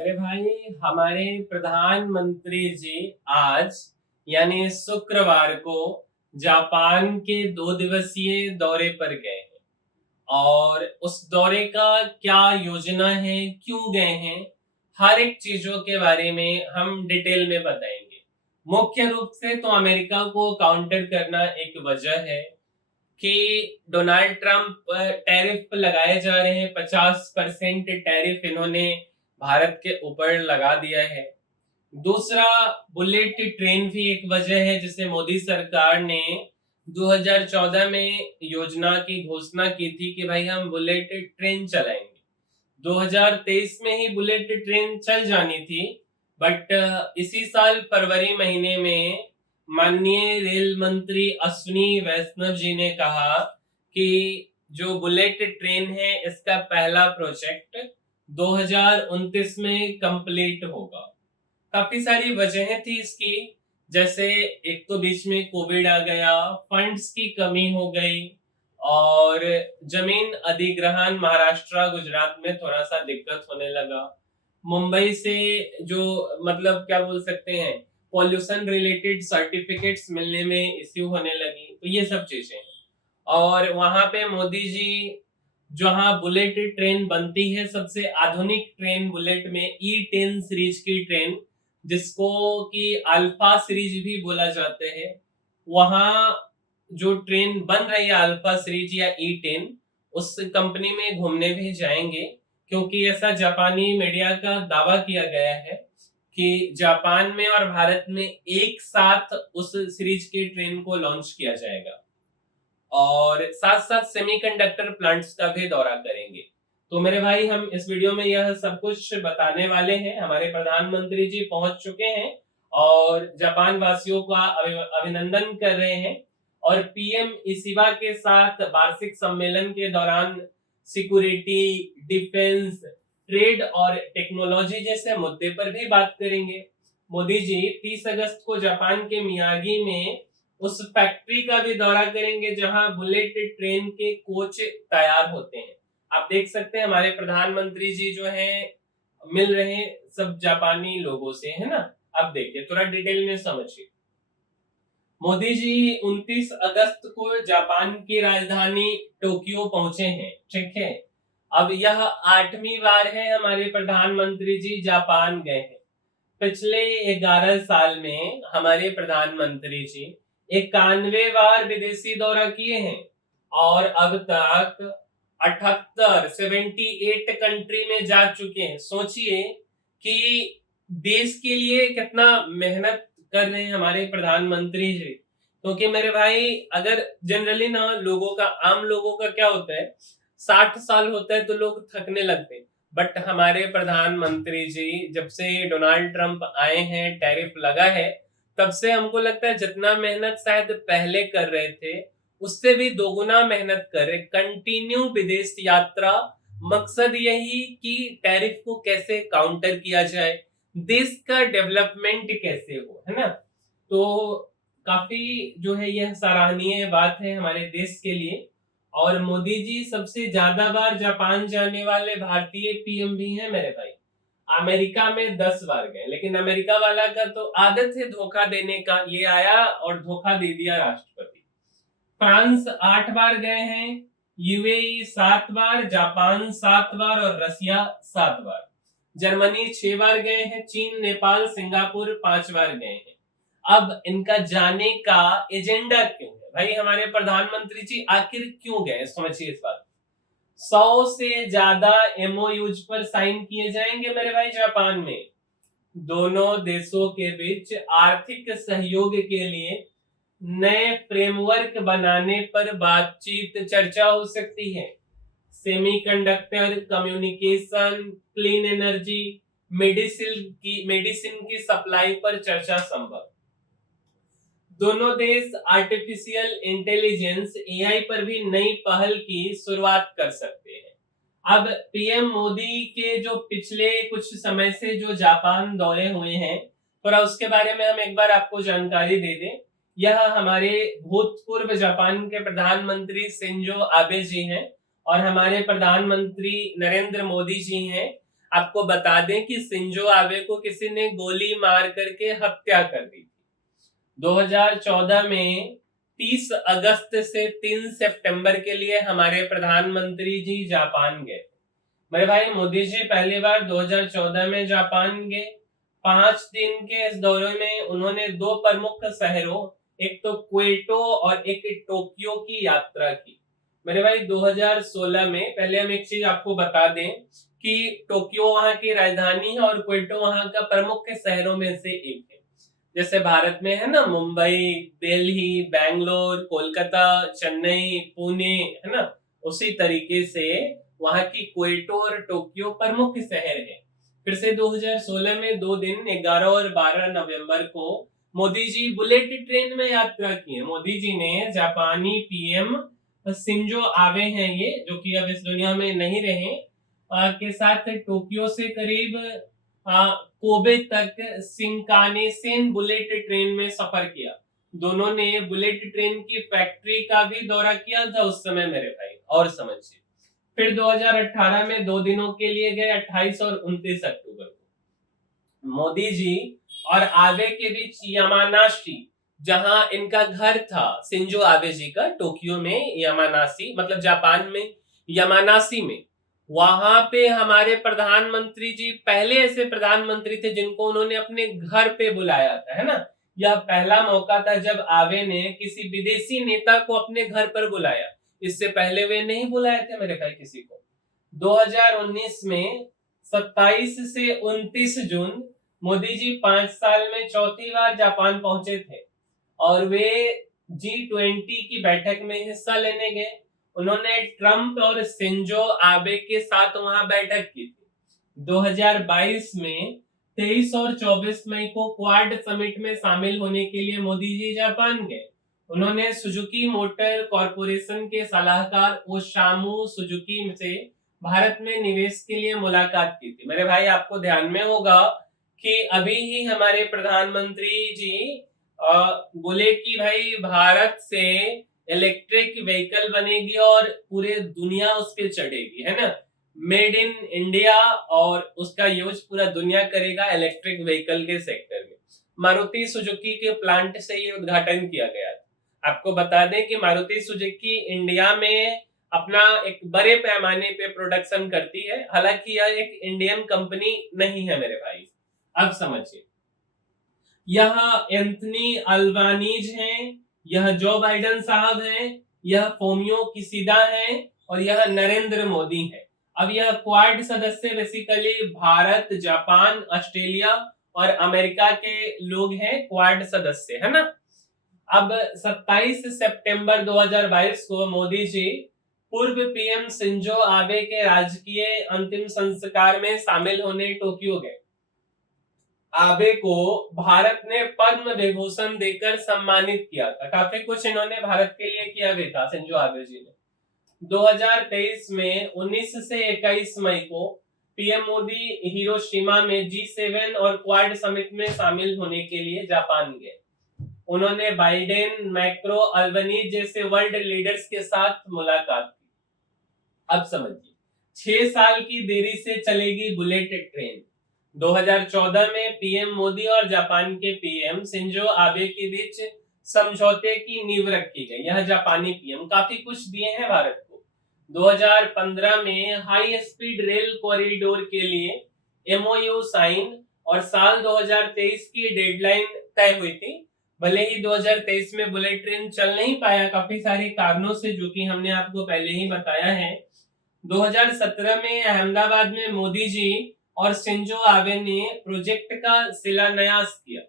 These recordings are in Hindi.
मेरे भाई, हमारे प्रधानमंत्री जी आज यानी शुक्रवार को जापान के 2 दिवसीय दौरे पर गए हैं। और उस दौरे का क्या योजना है, क्यों गए हैं, हर एक चीजों के बारे में हम डिटेल में बताएंगे। मुख्य रूप से तो अमेरिका को काउंटर करना एक वजह है कि डोनाल्ड ट्रंप टैरिफ लगाए जा रहे हैं। 50% टैरिफ इन्होंने भारत के ऊपर लगा दिया है। दूसरा, बुलेट ट्रेन भी एक वजह है जिसे मोदी सरकार ने 2014 में योजना की घोषणा की थी कि भाई हम बुलेट ट्रेन चलाएंगे। 2023 में ही बुलेट ट्रेन चल जानी थी, बट इसी साल फरवरी महीने में माननीय रेल मंत्री अश्विनी वैष्णव जी ने कहा कि जो बुलेट ट्रेन है इसका पहला प्रोजेक्ट 2029 में कंप्लीट होगा। काफी सारी वजहें थी इसकी, जैसे एक तो बीच में कोविड आ गया, फंड्स की कमी हो गई, और जमीन अधिग्रहण महाराष्ट्र गुजरात में थोड़ा सा दिक्कत होने लगा। मुंबई से जो मतलब क्या बोल सकते हैं, पॉल्यूशन रिलेटेड सर्टिफिकेट्स मिलने में इश्यू होने लगी, तो ये सब चीजें हैं। और वहां पे मोदी जी जहां बुलेट ट्रेन बनती है, सबसे आधुनिक ट्रेन बुलेट में E10 सीरीज की ट्रेन, जिसको कि अल्फा सीरीज भी बोला जाते हैं, वहां जो ट्रेन बन रही है अल्फा सीरीज या E10, उस कंपनी में घूमने भी जाएंगे। क्योंकि ऐसा जापानी मीडिया का दावा किया गया है कि जापान में और भारत में एक साथ उस सीरीज की ट्रेन को लॉन्च किया जाएगा। और साथ साथ सेमीकंडक्टर प्लांट्स का भी दौरा करेंगे। तो मेरे भाई, हम इस वीडियो में यह सब कुछ बताने वाले हैं। हमारे प्रधानमंत्री जी पहुंच चुके हैं और जापान वासियों का अभिनंदन कर रहे हैं। और पीएम इशिबा के साथ वार्षिक सम्मेलन के दौरान सिक्योरिटी, डिफेंस, ट्रेड और टेक्नोलॉजी जैसे मुद्दे पर भी बात करेंगे। मोदी जी 30 अगस्त को जापान के मियागी में उस फैक्ट्री का भी दौरा करेंगे जहां बुलेट ट्रेन के कोच तैयार होते हैं। आप देख सकते हैं हमारे प्रधानमंत्री जी जो हैं मिल रहे हैं सब जापानी लोगों से, है ना। अब देखिए, थोड़ा डिटेल में समझिए। मोदी जी 29 अगस्त को जापान की राजधानी टोक्यो पहुंचे हैं, ठीक है। अब यह 8वीं बार है हमारे प्रधानमंत्री जी जापान गए हैं। पिछले 11 साल में हमारे प्रधानमंत्री जी 91 बार विदेशी दौरा किए हैं और अब तक 78 कंट्री में जा चुके हैं। सोचिए कि देश के लिए कितना मेहनत कर रहे हैं हमारे प्रधानमंत्री जी। क्योंकि मेरे भाई, अगर जनरली ना लोगों का, आम लोगों का क्या होता है, 60 साल होता है तो लोग थकने लगते हैं। बट हमारे प्रधानमंत्री जी जब से डोनाल्ड ट्रंप आए हैं, टैरिफ लगा है, तब से हमको लगता है जितना मेहनत शायद पहले कर रहे थे उससे भी दोगुना मेहनत कर रहे। कंटिन्यू विदेश यात्रा, मकसद यही कि टैरिफ को कैसे काउंटर किया जाए, देश का डेवलपमेंट कैसे हो, है ना। तो काफी जो है यह सराहनीय बात है हमारे देश के लिए। और मोदी जी सबसे ज्यादा बार जापान जाने वाले भारतीय पीएम भी हैं मेरे भाई। अमेरिका में 10 बार गए, लेकिन अमेरिका वाला का तो आदत है धोखा देने का, ये आया और धोखा दे दिया राष्ट्रपति। फ्रांस 8 बार गए हैं, यूएई 7 बार, जापान 7 बार और रसिया 7 बार। जर्मनी 6 बार गए हैं, चीन, नेपाल, सिंगापुर 5 बार गए हैं। अब इनका जाने का एजेंडा क्यों है भाई, हमारे प्रधानमंत्री जी आखिर क्यों गए, समझिए इस बात। 100 से ज्यादा एमओयूज पर साइन किए जाएंगे मेरे भाई जापान में। दोनों देशों के बीच आर्थिक सहयोग के लिए नए फ्रेमवर्क बनाने पर बातचीत, चर्चा हो सकती है। Semiconductor, communication, clean energy, medicine की सप्लाई पर चर्चा संभव। दोनों देश आर्टिफिशियल इंटेलिजेंस एआई पर भी नई पहल की शुरुआत कर सकते हैं। अब पीएम मोदी के जो पिछले कुछ समय से जो जापान दौरे हुए हैं, थोड़ा उसके बारे में हम एक बार आपको जानकारी दे दें। यह हमारे भूतपूर्व जापान के प्रधानमंत्री शिंजो आबे जी हैं और हमारे प्रधानमंत्री नरेंद्र मोदी जी हैं। आपको बता दें कि शिंजो आबे को किसी ने गोली मार करके हत्या कर दी थी। 2014 में 30 अगस्त से 3 सितंबर के लिए हमारे प्रधानमंत्री जी जापान गए। मेरे भाई मोदी जी पहली बार 2014 में जापान गए। 5 दिन के इस दौरे में उन्होंने 2 प्रमुख शहरों, एक तो क्योटो और एक टोक्यो की यात्रा की। मेरे भाई 2016 में, पहले हम एक चीज आपको बता दें कि टोक्यो वहां की राजधानी है और क्योटो वहां का प्रमुख शहरों में से एक है। जैसे भारत में है ना मुंबई, दिल्ली, बैंगलोर, कोलकाता, चेन्नई, पुणे, है ना, उसी तरीके से वहां की क्योटो और टोक्यो प्रमुख शहर है। फिर से 2016 में 2 दिन 11 और 12 नवंबर को मोदी जी बुलेट ट्रेन में यात्रा की है। मोदी जी ने जापानी पीएम शिंजो आबे हैं ये, जो कि अब इस दुनिया में नहीं रहे, के साथ टोक्यो से करीब कोबे तक शिंकानेसेन बुलेट ट्रेन में सफर किया। दोनों ने बुलेट ट्रेन की फैक्ट्री का भी दौरा किया था उस समय मेरे भाई, और समझिए। फिर 2018 में 2 दिनों के लिए गए, 28 और 29 अक्टूबर को। मोदी जी और आबे के बीच यामानाशी, जहां इनका घर था शिंजो आबे जी का, टोक्यो में यामानाशी, मतलब जापान में यामानाशी में, वहां पे हमारे प्रधानमंत्री जी पहले ऐसे प्रधानमंत्री थे जिनको उन्होंने अपने घर पे बुलाया था, है ना। यह पहला मौका था जब आबे ने किसी विदेशी नेता को अपने घर पर बुलाया। इससे पहले वे नहीं बुलाए थे मेरे भाई किसी को। 2019 में 27 से 29 जून मोदी जी 5 साल में 4थी बार जापान पहुंचे थे और वे G20 की बैठक में हिस्सा लेने गए। उन्होंने ट्रंप और शिंजो आबे के साथ वहां बैठक की थी। 2022 में 23 और 24 मई को क्वाड समिट में शामिल होने के लिए मोदी जी जापान गए। उन्होंने सुजुकी मोटर कॉरपोरेशन के सलाहकार ओसामू सुजुकी से भारत में निवेश के लिए मुलाकात की थी। मेरे भाई आपको ध्यान में होगा कि अभी ही हमारे प्रधानमंत्री जी बोले कि भाई भारत से इलेक्ट्रिक व्हीकल बनेगी और पूरे दुनिया उस पे चढ़ेगी, है ना। मेड इन इंडिया, और उसका यूज पूरा दुनिया करेगा इलेक्ट्रिक व्हीकल के सेक्टर में। मारुति सुजुकी के प्लांट से ये उद्घाटन किया गया था। आपको बता दें कि मारुति सुजुकी इंडिया में अपना एक बड़े पैमाने पे प्रोडक्शन करती है, हालांकि यह एक इंडियन कंपनी नहीं है मेरे भाई। अब समझिए, यह एंथनी अल्बानीज हैं, यह जो बाइडेन साहब हैं, यह फोमियो किसिडा हैं और यह नरेंद्र मोदी है। अब यह क्वाड सदस्य बेसिकली भारत, जापान, ऑस्ट्रेलिया और अमेरिका के लोग हैं, क्वाड सदस्य, है ना। अब 27 सितंबर 2022 को मोदी जी पूर्व पीएम शिंजो आबे के राजकीय अंतिम संस्कार में शामिल होने टोक्यो गए। आबे को भारत ने पद्म विभूषण देकर सम्मानित किया था। काफी कुछ इन्होंने भारत के लिए किया भी था शिंजो आबे जी ने। 2023 में 19 से 21 मई को पीएम मोदी हिरोशिमा में G7 और क्वाड समिट में शामिल होने के लिए जापान गए। उन्होंने बाइडेन, मैक्रो, अल्बानीज जैसे वर्ल्ड लीडर्स के साथ मुलाकात की। अब समझिए, 6 साल की देरी से चलेगी बुलेट ट्रेन। 2014 में पीएम मोदी और जापान के पीएम शिंजो आबे के बीच समझौते की नींव रखी गई। यह जापानी पीएम काफी कुछ दिए हैं भारत को। 2015 में हाई स्पीड रेल कॉरिडोर के लिए एमओयू साइन और साल 2023 की डेडलाइन तय हुई थी। भले ही 2023 में बुलेट ट्रेन चल नहीं पाया काफी सारे कारणों से, जो कि हमने आपको पहले ही बताया है। 2017 में अहमदाबाद में मोदी जी और शिंजो आबे ने प्रोजेक्ट का शिलान्यास किया।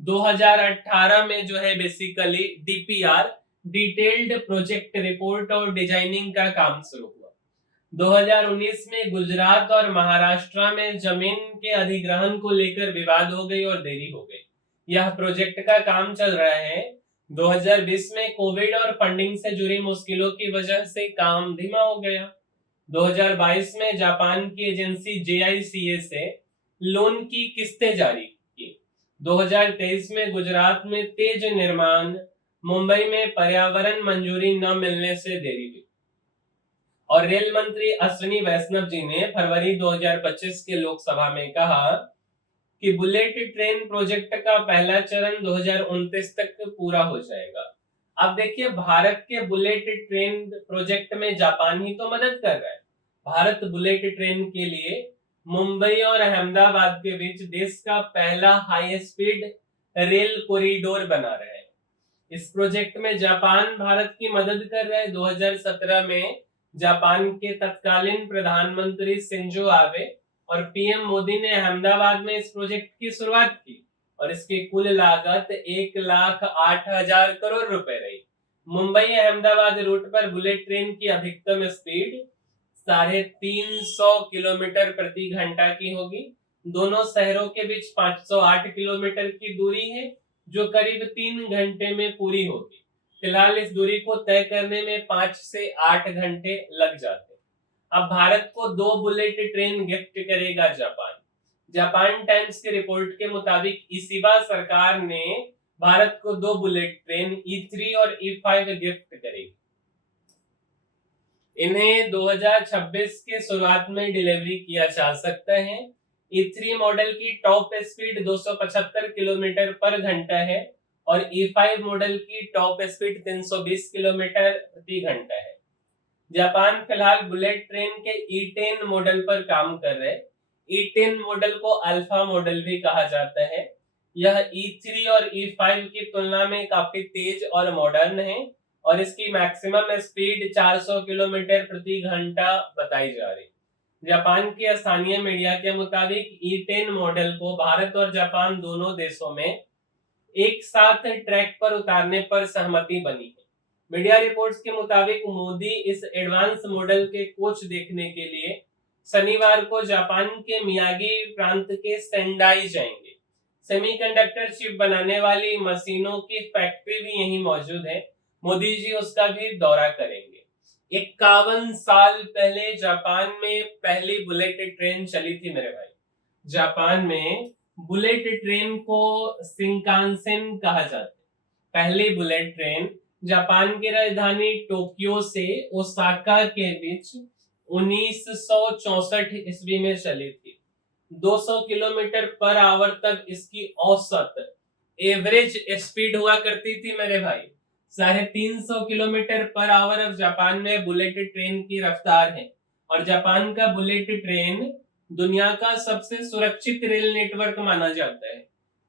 2018 में जो है basically DPR, detailed project report और डिजाइनिंग का काम शुरू हुआ। 2019 में गुजरात और महाराष्ट्र में जमीन के अधिग्रहण को लेकर विवाद हो गई और देरी हो गई। यह प्रोजेक्ट का काम चल रहा है। 2020 में कोविड और फंडिंग से जुड़ी मुश्किलों की वजह से काम धीमा हो गया। 2022 में जापान की एजेंसी JICA से लोन की किस्तें जारी की। 2023 में गुजरात में तेज निर्माण, मुंबई में पर्यावरण मंजूरी न मिलने से देरी हुई। और रेल मंत्री अश्विनी वैष्णव जी ने फरवरी 2025 के लोकसभा में कहा कि बुलेट ट्रेन प्रोजेक्ट का पहला चरण 2029 तक पूरा हो जाएगा। अब देखिए, भारत के बुलेट ट्रेन प्रोजेक्ट में जापान ही तो मदद कर रहा है। भारत बुलेट ट्रेन के लिए मुंबई और अहमदाबाद के बीच देश का पहला हाई स्पीड रेल कॉरिडोर बना रहा है। इस प्रोजेक्ट में जापान भारत की मदद कर रहा है। 2017 में जापान के तत्कालीन प्रधानमंत्री शिंजो आबे और पीएम मोदी ने अहमदाबाद में इस प्रोजेक्ट की शुरुआत की और इसकी कुल लागत 1,08,000 करोड़ रुपए रही। मुंबई अहमदाबाद रूट पर बुलेट ट्रेन की अधिकतम स्पीड 350 किलोमीटर प्रति घंटा की होगी। दोनों शहरों के बीच 508 किलोमीटर की दूरी है जो करीब 3 घंटे में पूरी होगी। फिलहाल इस दूरी को तय करने में 5 से 8 घंटे लग जाते हैं। अब भारत को 2 बुलेट ट्रेन गिफ्ट करेगा जापान। जापान टाइम्स की रिपोर्ट के मुताबिक इसी बार सरकार ने भारत को 2 बुलेट ट्रेन E3 और E5 गिफ्ट करेगी। इन्हें 2026 के शुरुआत में डिलीवरी किया जा सकता है। E3 मॉडल की टॉप स्पीड 275 किलोमीटर पर घंटा है और E5 मॉडल की टॉप स्पीड 320 किलोमीटर प्रति घंटा है। जापान फिलहाल बुलेट ट्रेन के E10 मॉडल पर काम कर रहे हैं। E10 मॉडल को अल्फा मॉडल भी कहा जाता है। यह E3 और E5 की तुलना में काफी तेज और मॉडर्न है और इसकी मैक्सिमम स्पीड 400 किलोमीटर प्रति घंटा बताई जा रही। जापान की स्थानीय मीडिया के मुताबिक E10 मॉडल को भारत और जापान दोनों देशों में एक साथ ट्रैक पर उतारने पर सहमति बनी है। मीडिया रिपोर्ट्स के मुताबिक मोदी इस एडवांस मॉडल के कोच देखने के लिए शनिवार को जापान के मियागी प्रांत के सेंडाई जाएंगे। सेमीकंडक्टर चिप बनाने वाली मशीनों की फैक्ट्री भी यहीं मौजूद है। मोदी जी उसका भी दौरा करेंगे। 51 साल पहले जापान में पहली बुलेट ट्रेन चली थी मेरे भाई। जापान में बुलेट ट्रेन को शिंकानसेन कहा जाता है। पहली बुलेट ट्रेन जापान की राजधानी टोक्यो से ओसाका के बीच 1964 ईस्वी में चली थी। 200 किलोमीटर पर आवर तक इसकी औसत एवरेज स्पीड हुआ करती थी मेरे भाई। 350 किलोमीटर पर आवर अब जापान में बुलेट ट्रेन की रफ्तार है और जापान का बुलेट ट्रेन दुनिया का सबसे सुरक्षित रेल नेटवर्क माना जाता है।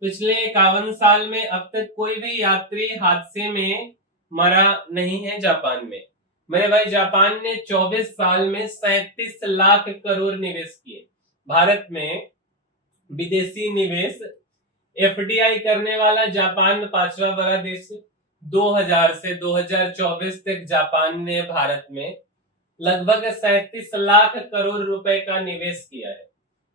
पिछले 51 साल में अब तक कोई भी यात्री हादसे में मरा नहीं है जापान में। मेरे भाई, जापान ने 24 साल में 37 लाख करोड़ निवेश किए। भारत में विदेशी निवेश FDI करने वाला जापान 5वां बड़ा देश है। 2000 से 2024 तक जापान ने भारत में लगभग 37 लाख करोड़ रुपए का निवेश किया है।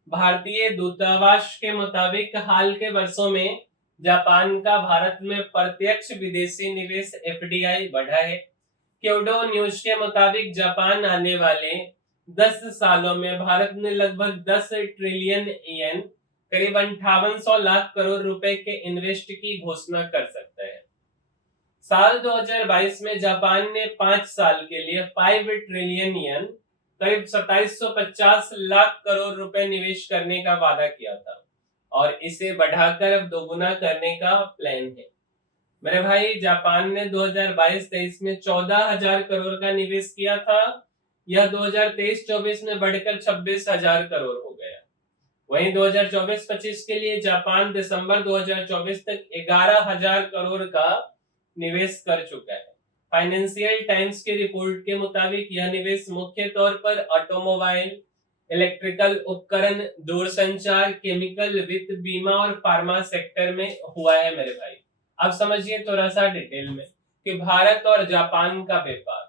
भारतीय दूतावास के मुताबिक हाल के वर्षों में जापान का भारत में प्रत्यक्ष विदेशी निवेश FDI बढ़ा है। क्योडो न्यूज के मुताबिक जापान आने वाले 10 सालों में भारत में लगभग 10 ट्रिलियन येन करीब 5800 लाख करोड़ रुपए के इन्वेस्ट की घोषणा कर सकता है। साल 2022 में जापान ने 5 साल के लिए 5 ट्रिलियन येन करीब 2750 लाख करोड़ रुपए निवेश करने का वादा किया था और इसे बढ़ाकर अब दोगुना करने का प्लान है। मेरे भाई, जापान ने 2022-23 में 14,000 करोड़ का निवेश किया था। यह 2023-24 में बढ़कर 26,000 करोड़ हो गया। वहीं 2024-25 के लिए जापान दिसंबर 2024 तक 11,000 करोड़ का निवेश कर चुका है। फाइनेंशियल टाइम्स की रिपोर्ट के मुताबिक यह निवेश मुख्य तौर पर ऑटोमोबाइल, इलेक्ट्रिकल उपकरण, दूरसंचार, केमिकल, वित्त, बीमा और फार्मा सेक्टर में हुआ है मेरे भाई। अब समझिए थोड़ा सा डिटेल में कि भारत और जापान का व्यापार।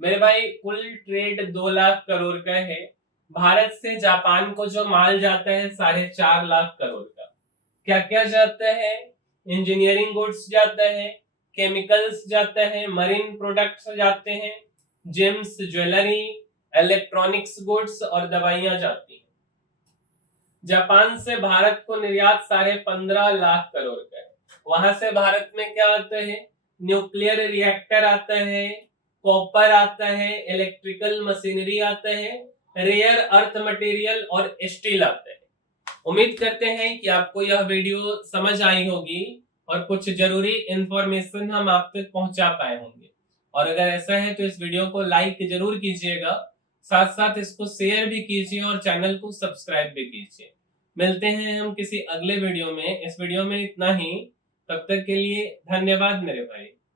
मेरे भाई, कुल ट्रेड 2 लाख करोड़ का है। भारत से जापान को जो माल जाता है 4.5 लाख करोड़ का। क्या क्या जाता है? इंजीनियरिंग गुड्स जाता है, केमिकल्स जाता है, मरीन प्रोडक्ट्स जाते हैं, जेम्स, ज्वेलरी, इलेक्ट्रॉनिक्स गुड्स और दवाइयां जाती हैं। जापान से भारत को निर्यात 15.5 लाख करोड़ का है। वहां से भारत में क्या आता है? न्यूक्लियर रिएक्टर आता है, कॉपर आता है, इलेक्ट्रिकल मशीनरी आता है, रेयर अर्थ मटेरियल और स्टील आता है। उम्मीद करते हैं कि आपको यह वीडियो समझ आई होगी और कुछ जरूरी इंफॉर्मेशन हम आप तक पहुंचा पाए होंगे। और अगर ऐसा है तो इस वीडियो को लाइक जरूर कीजिएगा, साथ साथ इसको शेयर भी कीजिए और चैनल को सब्सक्राइब भी कीजिए। मिलते हैं हम किसी अगले वीडियो में। इस वीडियो में इतना ही। तब तक के लिए धन्यवाद मेरे भाई।